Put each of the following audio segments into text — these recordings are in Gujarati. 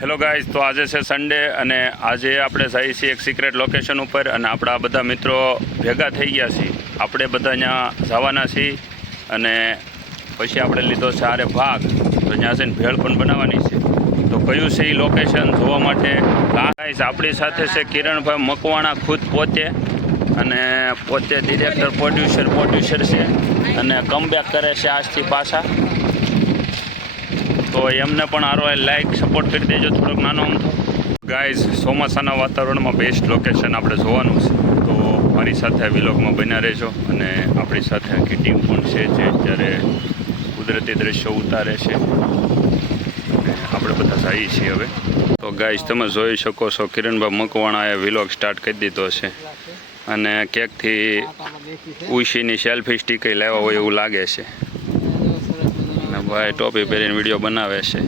હેલો ગાઈઝ, તો આજે છે સન્ડે અને આજે આપણે જઈએ છીએ એક સિક્રેટ લોકેશન ઉપર અને આપણા બધા મિત્રો ભેગા થઈ ગયા છીએ. આપણે બધા અહીંયા જવાના છીએ અને પછી આપણે લીધો છે આરે ભાગ, તો ત્યાં જઈને ભેળ પણ બનાવવાની છે. તો કયું છે એ લોકેશન જોવા માટે ગાઈઝ આપણી સાથે છે કિરણભાઈ મકવાણા ખુદ પોતે, અને પોતે ડિરેક્ટર પ્રોડ્યુસર છે અને કમબેક કરે છે આજથી પાછા. તો એમને પણ આરો લાઈક સપોર્ટ કરી દેજો થોડોક નાનો અમથો. ગાઈઝ ચોમાસાના વાતાવરણમાં બેસ્ટ લોકેશન આપણે જોવાનું છે, તો મારી સાથે આ વિલોગમાં બન્યા રહેજો. અને આપણી સાથે આખી ટીમ પણ છે જે અત્યારે કુદરતી દ્રશ્યો ઉતારે છે. આપણે બધા જઈએ છીએ હવે. તો ગાઈઝ તમે જોઈ શકો છો કિરણભાઈ મકવાણાએ વિલોગ સ્ટાર્ટ કરી દીધો છે અને કેકથી ઉશીની સેલ્ફી સ્ટીક લાવ્યા હોય એવું લાગે છે. ભાઈ ટોપી પહેરીને વિડીયો બનાવે છે.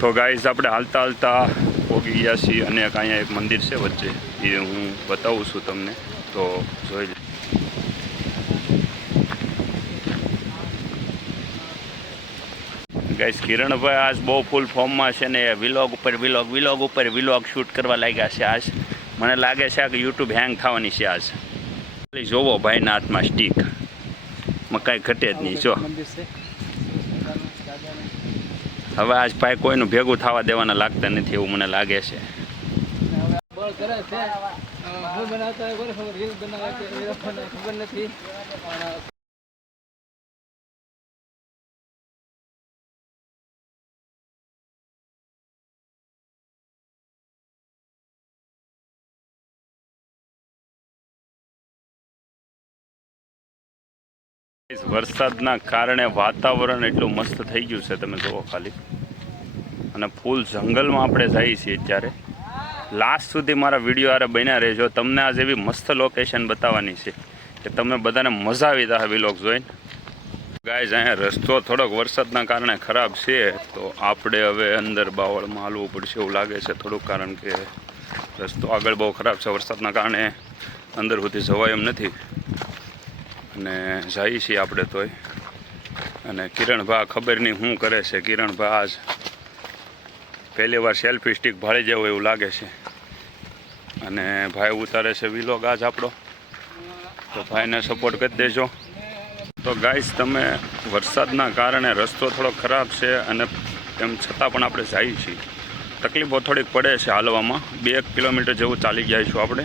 તો ગાઈઝ આપણે હાલતા હાલતા પહોંચી ગયા છીએ અને અહીંયા એક મંદિર છે વચ્ચે, એ હું બતાવું છું તમને, તો જોઈ લો. ગાઈઝ કિરણભાઈ આજ બહુ ફૂલ ફોર્મમાં છે ને વિલોગ ઉપર વિલોગ શૂટ કરવા લાગ્યા છે. આજ મને લાગે છે કે યુટ્યુબ હેંગ થવાની છે. આજ જોવો ભાઈના હાથમાં સ્ટીક, કાંઈ ઘટે જ નહીં. જો હવે આજ ભાઈ કોઈનું ભેગું થવા દેવાના લાગતા નથી એવું મને લાગે છે. વરસાદના કારણે વાતાવરણ એટલું મસ્ત થઈ ગયું છે, તમે જુઓ ખાલી. અને ફૂલ જંગલમાં આપણે જઈએ છીએ અત્યારે. લાસ્ટ સુધી મારા વિડીયો આરે બન્યા રહેજો. તમને આજ એવી મસ્ત લોકેશન બતાવવાની છે કે તમને બધાને મજા આવી જશે વિલોગ જોઈને. ગાઈઝ અહીંયા રસ્તો થોડોક વરસાદના કારણે ખરાબ છે, તો આપણે હવે અંદર બાવળમાં હાલવું પડશે એવું લાગે છે થોડુંક, કારણ કે રસ્તો આગળ બહુ ખરાબ છે. વરસાદના કારણે અંદર સુધી જવાય એમ નથી અને જઈએ છીએ આપણે તોય. અને કિરણભાઈ ખબર નહીં શું કરે છે. કિરણભાઈ આજ પહેલી વાર સેલ્ફી સ્ટીક ભાળી જવું એવું લાગે છે અને ભાઈ ઉતારે છે વિલોગ આજ આપણો, તો ભાઈને સપોર્ટ કરી દેજો. તો ગાઈસ તમે વરસાદના કારણે રસ્તો થોડો ખરાબ છે અને તેમ છતાં પણ આપણે જઈએ છીએ. તકલીફો થોડીક પડે છે હાલવામાં. 2 કિલોમીટર જેવું ચાલી જઈશું આપણે.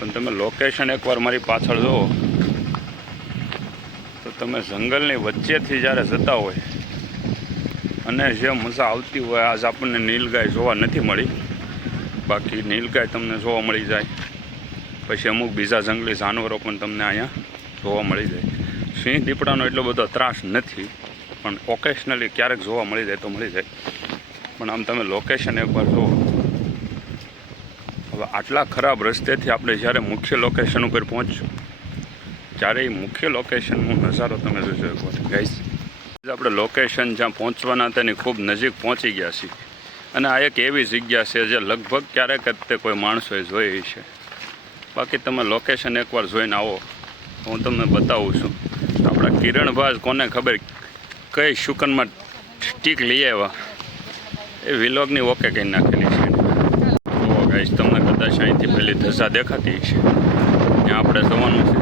પણ તમે લોકેશન એકવાર મારી પાછળ જુઓ તો તમે જંગલની વચ્ચેથી જ્યારે જતા હોય અને જે મજા આવતી હોય. આજ આપણને નીલગાય જોવા નથી મળી, બાકી નીલગાય તમને જોવા મળી જાય. પછી અમુક બીજા જંગલી જાનવરો પણ તમને અહીંયા જોવા મળી જાય. સિંહ દીપડાનો એટલો બધો ત્રાસ નથી, પણ ઓકેશનલી ક્યારેક જોવા મળી જાય તો મળી જાય. પણ આમ તમે લોકેશન એકવાર જુઓ. હવે આટલા ખરાબ રસ્તેથી આપણે જ્યારે મુખ્ય લોકેશન ઉપર પહોંચશું ત્યારે એ મુખ્ય લોકેશનનો નજારો તમે જોજો એકવાર. ગાઈસ આપણે લોકેશન જ્યાં પહોંચવાના તેની ખૂબ નજીક પહોંચી ગયા છીએ અને આ એક એવી જગ્યા છે જે લગભગ ક્યારેક જ તે કોઈ માણસોએ જોઈ છે. બાકી તમે લોકેશન એકવાર જોઈને આવો તો હું તમને બતાવું છું. આપણા કિરણભાઈ કોને ખબર કઈ શુકનમાં સ્ટીક લઈ આવ્યા એ વિલોગની ઓકે કહી નાખેલી છે. તો ગાઈસ તમને કદાચ અહીંથી પેલી ધજા દેખાતી છે, ત્યાં આપણે જવાનું છે.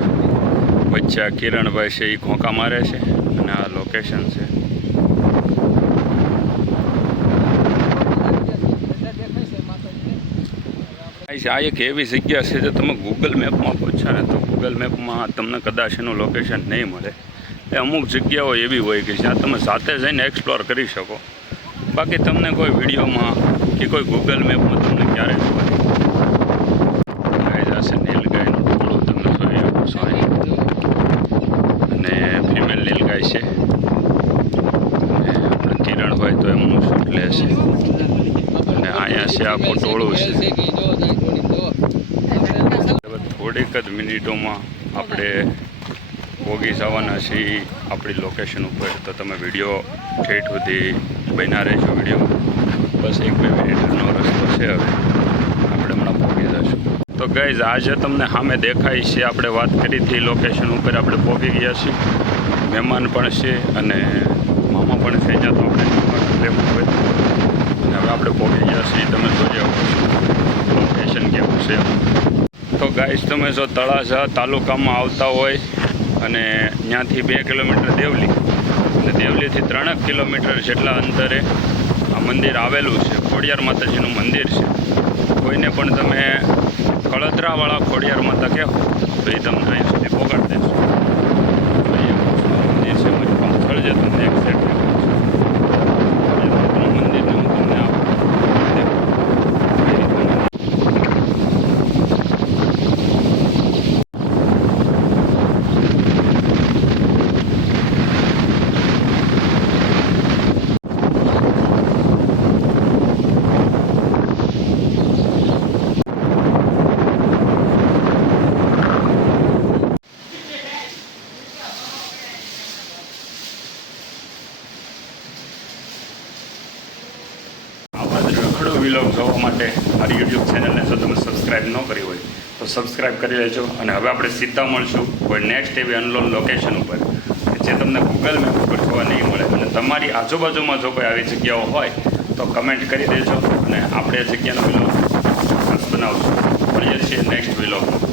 વચ્ચે આ કિરણભાઈ છે એ ઘોંકા મારે છે અને આ લોકેશન છે. આ એક એવી જગ્યા છે જે તમે ગૂગલ મેપમાં પૂછ્યા ને તો ગૂગલ મેપમાં તમને કદાચ એનું લોકેશન નહીં મળે. એ અમુક જગ્યાઓ એવી હોય કે જ્યાં તમે જાતે જઈને એક્સપ્લોર કરી શકો, બાકી તમને કોઈ વિડીયોમાં કે કોઈ ગૂગલ મેપમાં તમને ક્યારેય જોવા નહીં. જશે નીલગાયનું ટોળું તમે જોઈ શકો છો અને ફિમેલ નીલગાય છે અને આપણે કિરણભાઈ તો એમનું શૂટ લે છે અને અહીંયા છે આખું ટોળું છે. થોડીક જ મિનિટોમાં આપણે પહોંચી જવાના છીએ આપણી લોકેશન ઉપર. તો તમે વિડીયો ઠેઠ સુધી બન્યા રહેજો. વિડીયો બસ 1-2 મિનિટનો રસ્તો છે, હવે આપણે હમણાં પહોંચી જઈશું. તો ગાઈઝ આજે તમને સામે દેખાય છે આપણે વાત કરી હતી લોકેશન ઉપર આપણે પહોંચી ગયા છીએ. મહેમાન પણ છે અને મામા પણ છે, જ્યાં તો આપણે ગાઈસ તમે જો તળાજા તાલુકામાં આવતા હોય અને ત્યાંથી 2 કિલોમીટર દેવલી અને દેવલીથી 3 કિલોમીટર જેટલા અંતરે આ મંદિર આવેલું છે. ખોડિયાર માતાજીનું મંદિર છે. કોઈને પણ તમે કળતરાવાળા ખોડિયાર માતા કહો તો એ તમને અહીં સુધી પહોંચાડી દેશો. મંદિર છે મારી પાછળ જે તમને એક સેટ મંદિરને હું તમને આપું. રખડો વિલોગ જોવા માટે મારી યુટ્યુબ ચેનલને જો તમે સબસ્ક્રાઈબ ન કરી હોય તો સબસ્ક્રાઈબ કરી લેજો. અને હવે આપણે સીધા મળશું કોઈ નેક્સ્ટ એવી અનલોન લોકેશન ઉપર કે જે તમને ગૂગલ મેપ ઉપર જોવા નહીં મળે. અને તમારી આજુબાજુમાં જો કોઈ આવી જગ્યાઓ હોય તો કમેન્ટ કરી દેજો અને આપણે જગ્યાનો વિલોગ બનાવશું. મળીએ છીએ નેક્સ્ટ વિલોગમાં.